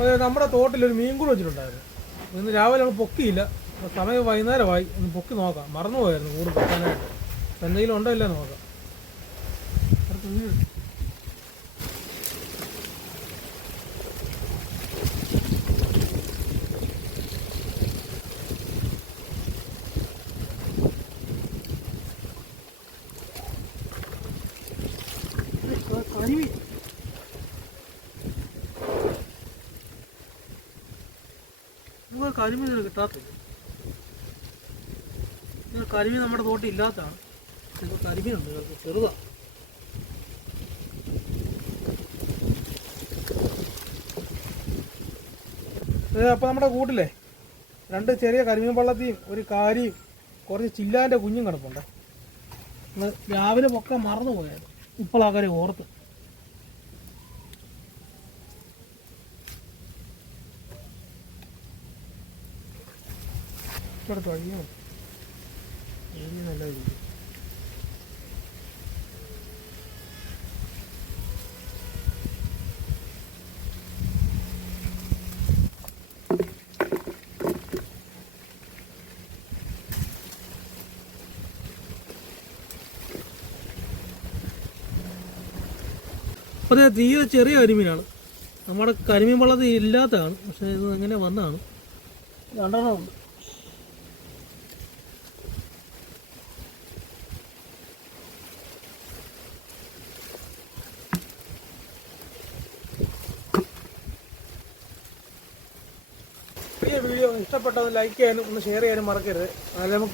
അപ്പോൾ നമ്മുടെ തോട്ടിലൊരു മീൻ കൂട് വെച്ചിട്ടുണ്ടായിരുന്നു. ഇന്ന് രാവിലെ നമ്മൾ പൊക്കിയില്ല, സമയം വൈകുന്നേരമായി. ഒന്ന് പൊക്കി നോക്കാം. മറന്നുപോയായിരുന്നു കൂട് പൊക്കാനായിട്ട്. എന്തെങ്കിലും ഉണ്ടോ ഇല്ല നോക്കാം. കരിമീൻ കരിമീൻ കിട്ടാത്തില്ല. കരിമീൻ നമ്മുടെ തോട്ടിൽ ഇല്ലാത്തതാണ്. കരിമീനുണ്ട്, ചെറുതാണ്. അപ്പോൾ നമ്മുടെ കൂട്ടിലെ 2 ചെറിയ കരിമീൻ പള്ളത്തിയും ഒരു കാരിയും കുറച്ച് ചില്ലാൻ്റെ കുഞ്ഞും കിടപ്പുണ്ട്. രാവിലെ പൊക്കാൻ മറന്നു പോയായിരുന്നു. ഇപ്പോൾ ആ കാര്യം ഓർത്ത്. ഇവിടെ കഴിയും നല്ല രീതി. അപ്പോൾ അത് തീരെ ചെറിയ കരിമീനാണ്. നമ്മുടെ കരിമീൻ വള്ളത്തിൽ ഇല്ലാത്തതാണ്. പക്ഷേ ഇത് എങ്ങനെ വന്നതാണ്. 2 ഉണ്ട്. ഈ വീഡിയോ ഇഷ്ടപ്പെട്ടത് ലൈക്ക് ചെയ്യാനും ഒന്ന് ഷെയർ ചെയ്യാനും മറക്കരുത്. അതിൽ നമുക്ക്